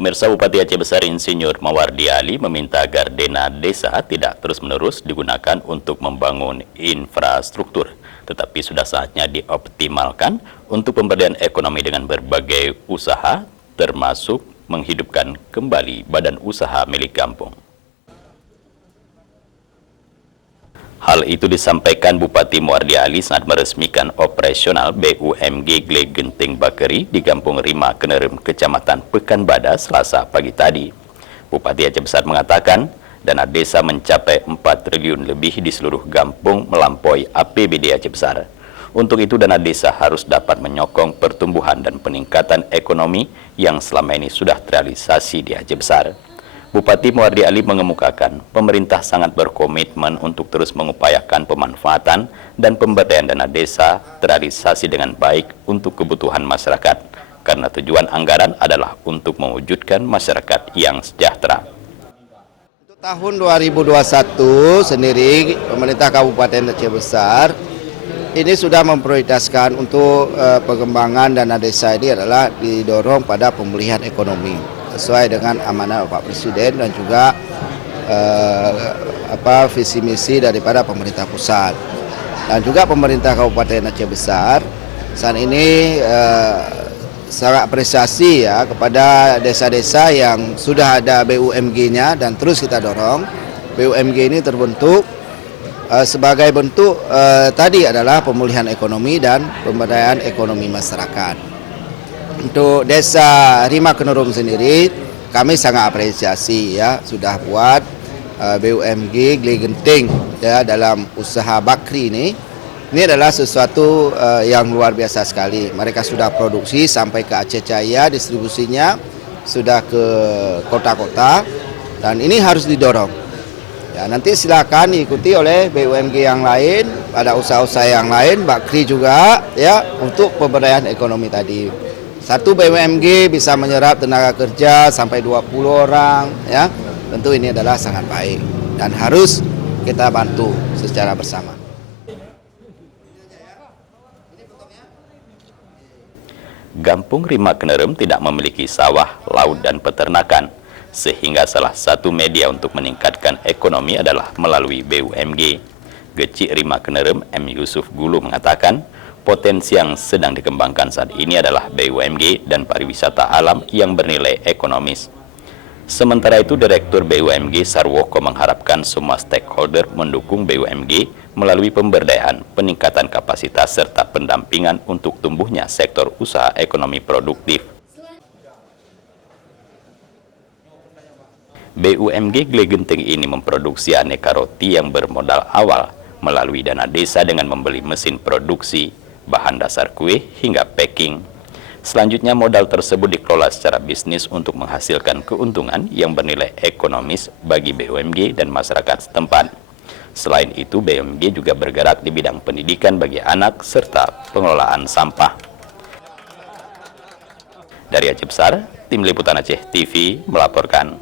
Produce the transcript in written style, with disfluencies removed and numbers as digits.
Pemirsa, Bupati Aceh Besar Insinyur Mawardi Ali meminta agar dana desa tidak terus-menerus digunakan untuk membangun infrastruktur, tetapi sudah saatnya dioptimalkan untuk pemberdayaan ekonomi dengan berbagai usaha, termasuk menghidupkan kembali badan usaha milik kampung. Hal itu disampaikan Bupati Mawardi Ali saat meresmikan operasional BUMG Gle Genting Bakeri di Kampung Rima Kenerem, Kecamatan Pekanbadak, Selasa pagi tadi. Bupati Aceh Besar mengatakan, dana desa mencapai 4 triliun lebih di seluruh kampung melampaui APBD Aceh Besar. Untuk itu, dana desa harus dapat menyokong pertumbuhan dan peningkatan ekonomi yang selama ini sudah terrealisasi di Aceh Besar. Bupati Mawardi Ali mengemukakan pemerintah sangat berkomitmen untuk terus mengupayakan pemanfaatan dan pemberdayaan dana desa terrealisasi dengan baik untuk kebutuhan masyarakat, karena tujuan anggaran adalah untuk mewujudkan masyarakat yang sejahtera. Untuk tahun 2021 sendiri, pemerintah Kabupaten Aceh Besar ini sudah memprioritaskan untuk pengembangan dana desa ini adalah didorong pada pemulihan ekonomi sesuai dengan amanah Bapak Presiden dan juga visi misi daripada pemerintah pusat dan juga pemerintah Kabupaten Aceh Besar. Saat ini sangat apresiasi ya kepada desa-desa yang sudah ada BUMG-nya dan terus kita dorong. BUMG ini terbentuk sebagai bentuk tadi adalah pemulihan ekonomi dan pemberdayaan ekonomi masyarakat. Untuk desa Rima Kenerem sendiri, kami sangat apresiasi ya sudah buat BUMG Gle Genting ya dalam usaha bakri ini. Ini adalah sesuatu yang luar biasa sekali. Mereka sudah produksi sampai ke Aceh Jaya, distribusinya sudah ke kota-kota dan ini harus didorong. Ya, nanti silakan diikuti oleh BUMG yang lain, ada usaha-usaha yang lain, bakri juga ya untuk pemberdayaan ekonomi tadi. Satu BUMG bisa menyerap tenaga kerja sampai 20 orang ya. Tentu ini adalah sangat baik dan harus kita bantu secara bersama. Kampung Rima Kenerem tidak memiliki sawah, laut, dan peternakan, sehingga salah satu media untuk meningkatkan ekonomi adalah melalui BUMG. Gecik Rima Kenerem M. Yusuf Gulu mengatakan, potensi yang sedang dikembangkan saat ini adalah BUMG dan pariwisata alam yang bernilai ekonomis. Sementara itu, Direktur BUMG Sarwoko mengharapkan semua stakeholder mendukung BUMG melalui pemberdayaan, peningkatan kapasitas, serta pendampingan untuk tumbuhnya sektor usaha ekonomi produktif. BUMG Gle Genting ini memproduksi aneka roti yang bermodal awal melalui dana desa dengan membeli mesin produksi, bahan dasar kue, hingga packing. Selanjutnya, modal tersebut dikelola secara bisnis untuk menghasilkan keuntungan yang bernilai ekonomis bagi BUMG dan masyarakat setempat. Selain itu, BUMG juga bergerak di bidang pendidikan bagi anak serta pengelolaan sampah. Dari Aceh Besar, Tim Liputan Aceh TV melaporkan.